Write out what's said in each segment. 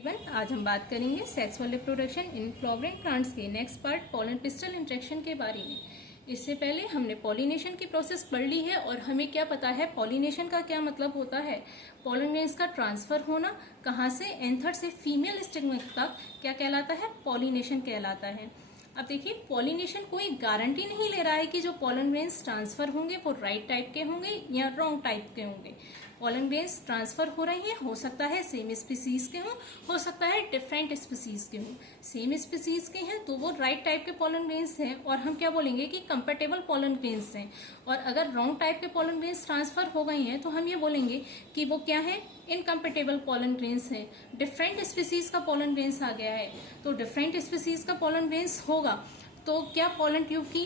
आज हम बात करेंगे sexual reproduction in flowering plants के next part pollen pistil interaction के बारे में। इससे पहले हमने पॉलिनेशन की प्रोसेस पढ़ ली है और हमें क्या पता है पॉलिनेशन का क्या मतलब होता है, पॉलन ग्रेन्स का ट्रांसफर होना कहाँ से एंथर से फीमेल स्टिग्मा तक क्या कहलाता है, पॉलिनेशन कहलाता है। अब देखिए पॉलिनेशन कोई गारंटी नहीं ले रहा है कि जो पॉलन ग्रेन्स ट्रांसफर होंगे वो राइट टाइप के होंगे या रॉन्ग टाइप के होंगे। पॉलन ग्रेन्स ट्रांसफर हो रही हैं, हो सकता है सेम स्पीसीज के हों, हो सकता है डिफरेंट स्पीसीज के हों। सेम स्पीसीज के हैं तो वो राइट टाइप के पॉलन ग्रेन्स हैं और हम क्या बोलेंगे कि कंपेटेबल पॉलन ग्रेन्स हैं। और अगर रॉन्ग टाइप के पॉलन ग्रेन्स ट्रांसफर हो गई हैं तो हम ये बोलेंगे कि वो क्या है, इनकम्पेटेबल पॉलन ग्रेन्स है। डिफरेंट स्पीसीज का पॉलन ग्रेन्स आ गया है तो डिफरेंट स्पीसीज का पॉलन ग्रेन्स होगा तो क्या पॉलन ट्यूब की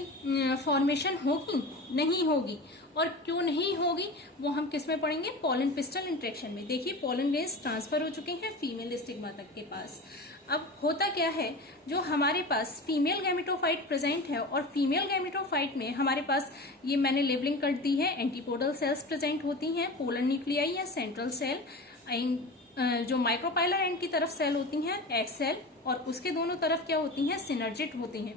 फॉर्मेशन होगी? नहीं होगी। और क्यों नहीं होगी वो हम किस में पढ़ेंगे, पॉलन पिस्टल इंटरेक्शन में। देखिए पॉलन ग्रेन्स ट्रांसफर हो चुके हैं फीमेल स्टिग्मा तक के पास। अब होता क्या है, जो हमारे पास फीमेल गैमेटोफाइट प्रेजेंट है और फीमेल गैमेटोफाइट में हमारे पास ये मैंने लेबलिंग कर दी है, एंटीपोडल सेल्स प्रेजेंट होती हैं, पोलर न्यूक्लियाई या सेंट्रल सेल, जो माइक्रोपाइलर एंड की तरफ सेल होती हैं एग सेल, और उसके दोनों तरफ क्या होती हैं, सिनर्जिट होती हैं।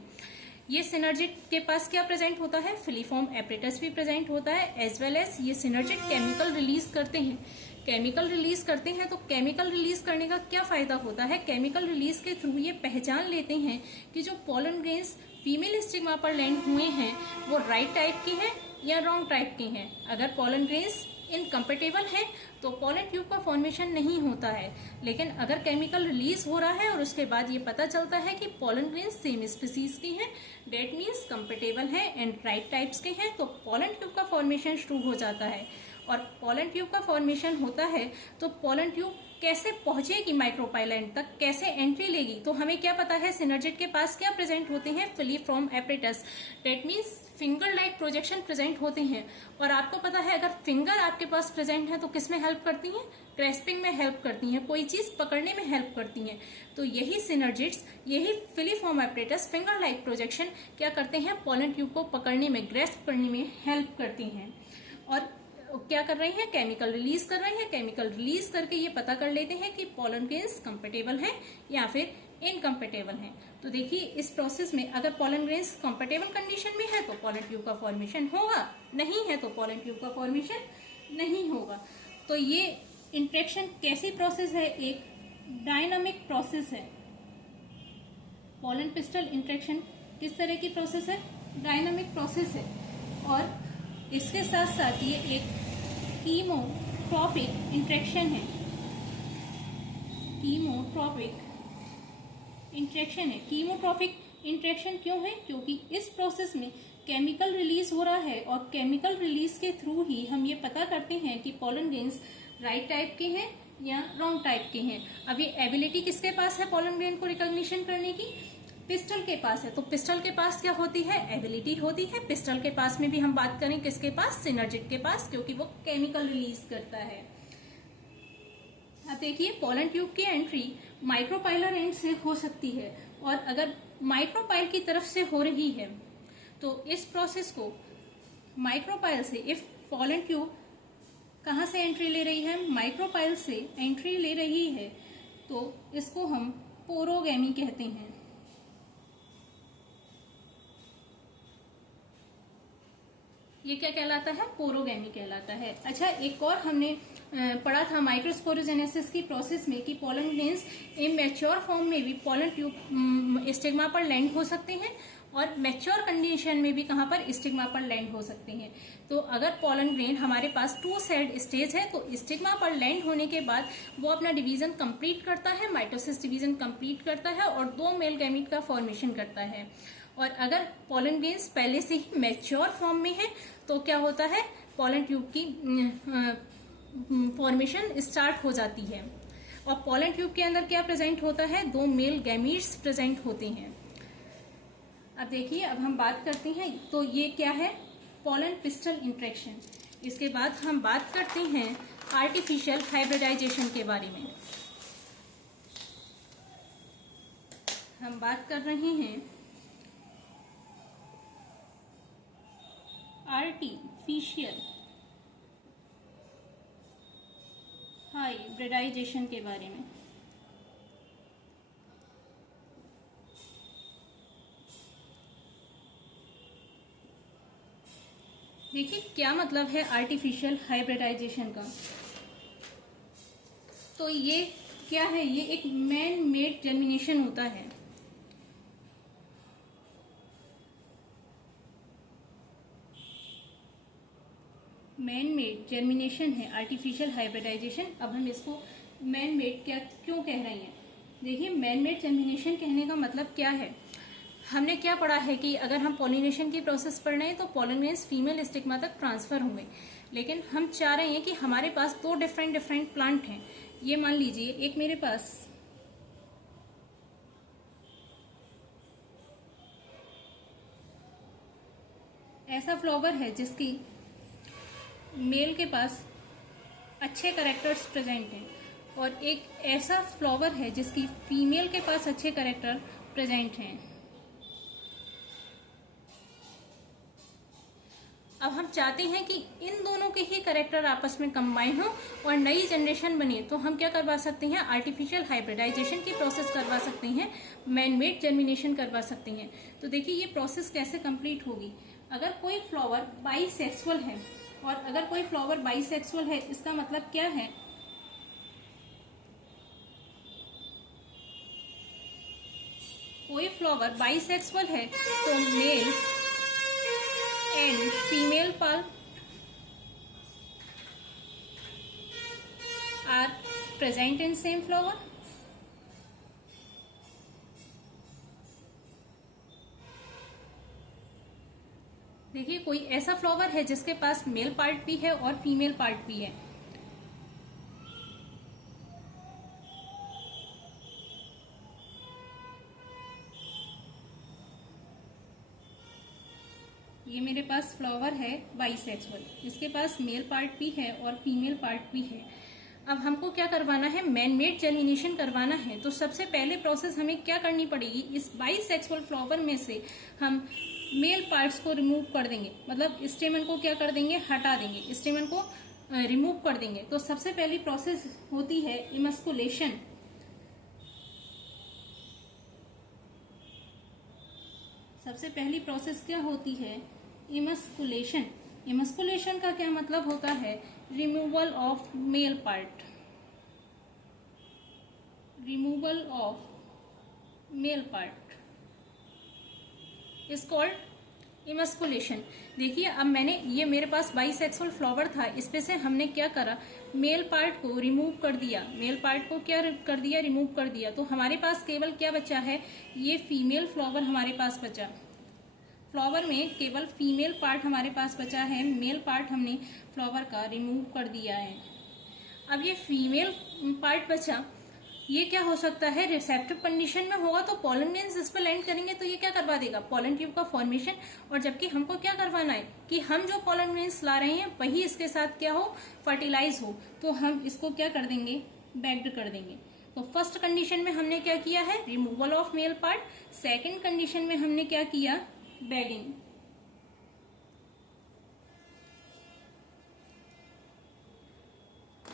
ये सिनर्जिट के पास क्या प्रेजेंट होता है, फिलीफॉर्म एपरेटस भी प्रेजेंट होता है, एज वेल एज ये सिनर्जिट केमिकल रिलीज करते हैं। केमिकल रिलीज करते हैं तो केमिकल रिलीज करने का क्या फायदा होता है, केमिकल रिलीज के थ्रू ये पहचान लेते हैं कि जो पॉलन ग्रेन्स फीमेल स्टिग्मा पर लैंड हुए हैं वो राइट टाइप के हैं या रॉन्ग टाइप के हैं। अगर पॉलन ग्रेन्स इनकम्पेटेबल है तो पॉलन ट्यूब का फॉर्मेशन नहीं होता है। लेकिन अगर केमिकल रिलीज हो रहा है और उसके बाद ये पता चलता है कि पॉलन ग्रेन्स सेम स्पीसीज की हैं, डेट मीन्स कंपेटेबल है एंड राइट टाइप्स के हैं, तो पॉलन ट्यूब का फॉर्मेशन शुरू हो जाता है। और पॉलन ट्यूब का फॉर्मेशन होता है तो पॉलन ट्यूब कैसे पहुंचेगी माइक्रोपाइलेंट तक, कैसे एंट्री लेगी, तो हमें क्या पता है सिनर्जिट के पास क्या प्रेजेंट होते हैं, filiform apparatus, that means finger like projection present होते हैं। और आपको पता है अगर फिंगर आपके पास प्रेजेंट है तो किस में हेल्प करती हैं, ग्रेस्पिंग में हेल्प करती हैं, कोई चीज पकड़ने में हेल्प करती हैं। तो यही सिनर्जिट्स, यही filiform apparatus, finger like projection क्या करते हैं, पॉलन ट्यूब को पकड़ने में, ग्रेस्प करने में हेल्प करती हैं। और क्या कर रही है, केमिकल रिलीज कर रही है, केमिकल रिलीज करके ये पता कर लेते हैं कि पॉलन ग्रेन्स कंपेटेबल है या फिर इनकम्पेटेबल है। तो देखिए इस प्रोसेस में अगर पॉलन ग्रेन्स कंपेटेबल कंडीशन में है तो पॉलन ट्यूब का फॉर्मेशन होगा, नहीं है तो पॉलन ट्यूब का फॉर्मेशन नहीं होगा। तो ये इंटरेक्शन कैसी प्रोसेस है, एक डायनामिक प्रोसेस है। पॉलन पिस्टल इंटरेक्शन किस तरह की प्रोसेस है, डायनामिक प्रोसेस है। और इसके साथ साथ ये एक कीमोट्रॉपिक इंटरेक्शन है, कीमोट्रॉपिक इंटरेक्शन है। कीमोट्रॉपिक इंटरेक्शन क्यों है, क्योंकि इस प्रोसेस में केमिकल रिलीज हो रहा है और केमिकल रिलीज के थ्रू ही हम ये पता करते हैं कि पॉलन ग्रेन्स राइट टाइप के हैं या रॉन्ग टाइप के हैं। अब ये एबिलिटी किसके पास है पॉलन ग्रेन को रिकॉग्निशन करने की, पिस्टल के पास है। तो पिस्टल के पास क्या होती है, एबिलिटी होती है। पिस्टल के पास में भी हम बात करें किसके पास, सिनर्जिट के पास, क्योंकि वो केमिकल रिलीज करता है। अब देखिए पॉलन ट्यूब की एंट्री माइक्रोपाइलर एंड से हो सकती है, और अगर माइक्रोपाइल की तरफ से हो रही है तो इस प्रोसेस को माइक्रोपाइल से, इफ पॉलन ट्यूब कहां से एंट्री ले रही है, माइक्रोपाइल से एंट्री ले रही है, तो इसको हम पोरोगैमी कहते हैं। ये क्या कहलाता है, पोरोगैमी कहलाता है। अच्छा एक और हमने पढ़ा था माइक्रोस्पोरोजेनेसिस की प्रोसेस में कि पॉलन ग्रेन्स इमेच्योर फॉर्म में भी पॉलन ट्यूब स्टिग्मा पर लैंड हो सकते हैं और मैच्योर कंडीशन में भी कहां पर, स्टिग्मा पर लैंड हो सकते हैं। तो अगर पॉलन ग्रेन हमारे पास 2 सेल्ड स्टेज है तो स्टिग्मा पर लैंड होने के बाद वो अपना डिवीजन कंप्लीट करता है, माइटोसिस डिवीजन कंप्लीट करता है और 2 मेल गैमीट का फॉर्मेशन करता है। और अगर पॉलन ग्रेन्स पहले से ही मैच्योर फॉर्म में है तो क्या होता है, पॉलन ट्यूब की फॉर्मेशन स्टार्ट हो जाती है। और पॉलन ट्यूब के अंदर क्या प्रेजेंट होता है, 2 मेल गैमीट्स प्रेजेंट होते हैं। अब देखिए अब हम बात करते हैं, तो ये क्या है, पॉलन पिस्टल इंटरेक्शन। इसके बाद हम बात करते हैं आर्टिफिशियल हाइब्रिडाइजेशन के बारे में। हम बात कर रहे हैं आर्टिफिशियल हाइब्रिडाइजेशन के बारे में। देखिए क्या मतलब है आर्टिफिशियल हाइब्रिडाइजेशन का। तो ये क्या है, ये एक मैन मेड जर्मिनेशन होता है। मैन मेड जर्मिनेशन है आर्टिफिशियल हाइब्रिडाइजेशन। अब हम इसको मैन मेड क्या क्यों कह रहे हैं, देखिए मैन मेड जर्मिनेशन कहने का मतलब क्या है। हमने क्या पढ़ा है कि अगर हम पॉलिनेशन की प्रोसेस पढ़ रहे हैं तो पॉलन ग्रेन्स फीमेल स्टिग्मा तक ट्रांसफर होंगे, लेकिन हम चाह रहे हैं कि हमारे पास दो डिफरेंट प्लांट हैं। ये मान लीजिए एक मेरे पास ऐसा फ्लावर है जिसकी मेल के पास अच्छे कैरेक्टर्स प्रेजेंट हैं, और एक ऐसा फ्लावर है जिसकी फीमेल के पास अच्छे कैरेक्टर प्रेजेंट हैं। अब हम चाहते हैं कि इन दोनों के ही कैरेक्टर आपस में कंबाइन हो और नई जनरेशन बने, तो हम क्या करवा सकते हैं, आर्टिफिशियल हाइब्रिडाइजेशन की प्रोसेस करवा सकते हैं, मैन मेड जर्मिनेशन करवा सकते हैं। तो देखिए ये प्रोसेस कैसे कंप्लीट होगी। अगर कोई फ्लावर बाइसेक्सुअल है, और अगर कोई फ्लावर बाइसेक्सुअल है इसका मतलब क्या है, कोई फ्लावर बाइसेक्सुअल है तो male and female part are present in same flower. देखिए कोई ऐसा फ्लावर है जिसके पास मेल पार्ट भी है और फीमेल पार्ट भी है। ये मेरे पास फ्लावर है बाइसेक्सुअल, इसके पास मेल पार्ट भी है और फीमेल पार्ट भी है। अब हमको क्या करवाना है, मैन मेड जर्मिनेशन करवाना है। तो सबसे पहले प्रोसेस हमें क्या करनी पड़ेगी, इस बाइसेक्सुअल फ्लावर में से हम मेल पार्ट्स को रिमूव कर देंगे, मतलब स्टेमन को क्या कर देंगे, हटा देंगे, स्टेमन को रिमूव कर देंगे। तो सबसे पहली प्रोसेस होती है इमस्कुलेशन। सबसे पहली प्रोसेस क्या होती है, इमस्कुलेशन। इमस्कुलेशन का क्या मतलब होता है, removal of male part, removal of male part is called इमस्कुलेशन। देखिए अब मैंने, ये मेरे पास बाइसेक्सुअल फ्लावर था, इस पे से हमने क्या करा, मेल पार्ट को रिमूव कर दिया, मेल पार्ट को क्या कर दिया, रिमूव कर दिया। तो हमारे पास केवल क्या बचा है, ये फीमेल फ्लावर हमारे पास बचा। फ्लावर में केवल फीमेल पार्ट हमारे पास बचा है, मेल पार्ट हमने फ्लावर का रिमूव कर दिया है। अब ये फीमेल पार्ट बचा, ये क्या हो सकता है, रिसेप्टिव कंडीशन में होगा तो पॉलन ग्रेन्स इस पर लैंड करेंगे तो ये क्या करवा देगा, पॉलन ट्यूब का फॉर्मेशन। और जबकि हमको क्या करवाना है कि हम जो पॉलन ग्रेन्स ला रहे हैं वही इसके साथ क्या हो, फर्टिलाइज हो। तो हम इसको क्या कर देंगे, बैग्ड कर देंगे। तो फर्स्ट कंडीशन में हमने क्या किया है, removal of male part. Second condition में हमने क्या किया, बैगिंग।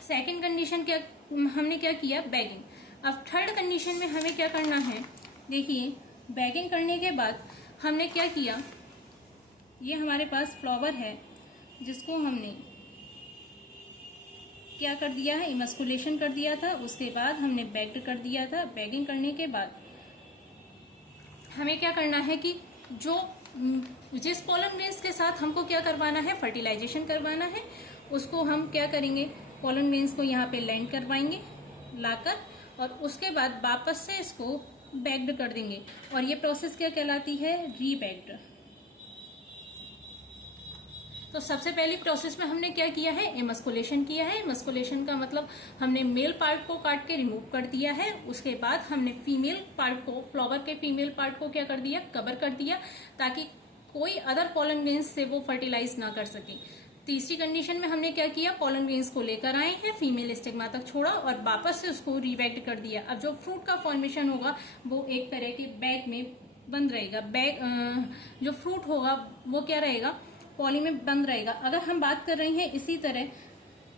सेकेंड कंडीशन क्या, हमने क्या किया, बैगिंग। अब थर्ड कंडीशन में हमें क्या करना है, देखिए बैगिंग करने के बाद हमने क्या किया, ये हमारे पास फ्लावर है जिसको हमने क्या कर दिया है, इमस्कुलेशन कर दिया था, उसके बाद हमने बैग्ड कर दिया था। बैगिंग करने के बाद हमें क्या करना है कि जो जिस पॉलन ग्रेन्स के साथ हमको क्या करवाना है, फर्टिलाइजेशन करवाना है, उसको हम क्या करेंगे, पॉलन ग्रेन्स को यहाँ पे लैंड करवाएंगे लाकर, और उसके बाद वापस से इसको बैग्ड कर देंगे। और ये प्रोसेस क्या कहलाती है, रीबैग्ड। तो सबसे पहली प्रोसेस में हमने क्या किया है, इमस्कुलेशन किया है। इमस्कुलेशन का मतलब हमने मेल पार्ट को काट के रिमूव कर दिया है। उसके बाद हमने फीमेल पार्ट को, फ्लावर के फीमेल पार्ट को क्या कर दिया, कवर कर दिया, ताकि कोई अदर पॉलन ग्रेन्स से वो फर्टिलाइज ना कर सके। तीसरी कंडीशन में हमने क्या किया, पॉलन ग्रेन्स को लेकर आए हैं, फीमेल स्टिग्मा तक छोड़ा और वापस से उसको रीबैग्ड कर दिया। अब जो फ्रूट का फॉर्मेशन होगा वो एक तरह के बैग में बंद रहेगा। बैग जो फ्रूट होगा वो क्या रहेगा, पॉली में बंद रहेगा। अगर हम बात कर रहे हैं इसी तरह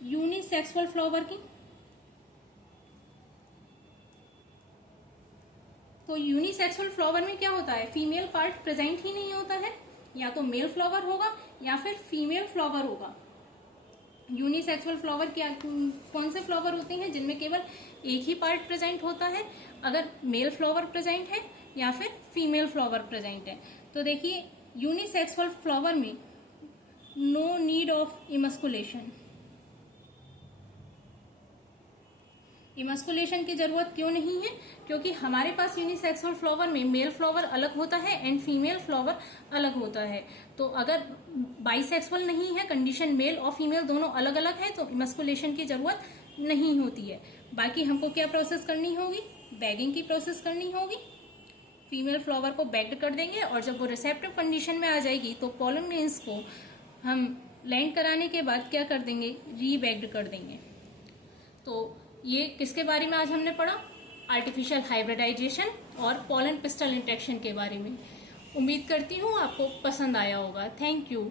यूनिसेक्सुअल फ्लावर की, तो यूनिसेक्सुअल फ्लावर में क्या होता है, फीमेल पार्ट प्रेजेंट ही नहीं होता है। या तो मेल फ्लावर होगा या फिर फीमेल फ्लावर होगा। यूनिसेक्सुअल फ्लावर क्या, कौन से फ्लावर होते हैं जिनमें केवल एक ही पार्ट प्रेजेंट होता है, अगर मेल फ्लावर प्रेजेंट है या फिर फीमेल फ्लावर प्रेजेंट है। तो देखिए यूनिसेक्सुअल फ्लावर में no need of emasculation. Emasculation की जरूरत क्यों नहीं है? क्योंकि हमारे पास यूनिसेक्सुअल फ्लावर में मेल फ्लावर अलग होता है एंड फीमेल फ्लावर अलग होता है। तो अगर बाइसेक्सुअल नहीं है, कंडीशन मेल और फीमेल दोनों अलग अलग है, तो इमस्कुलेशन की जरूरत नहीं होती है। बाकी हमको क्या प्रोसेस करनी होगी? बैगिंग की प्रोसेस करनी होगी। फीमेल फ्लावर को बैग्ड कर देंगे और जब वो रिसेप्टिव कंडीशन में आ जाएगी तो पोलन ग्रेन्स को हम लैंड कराने के बाद क्या कर देंगे? रीबैग्ड कर देंगे। तो ये किसके बारे में आज हमने पढ़ा? आर्टिफिशियल हाइब्रिडाइजेशन और पोलन पिस्टल इंटरेक्शन के बारे में। उम्मीद करती हूँ आपको पसंद आया होगा। Thank you.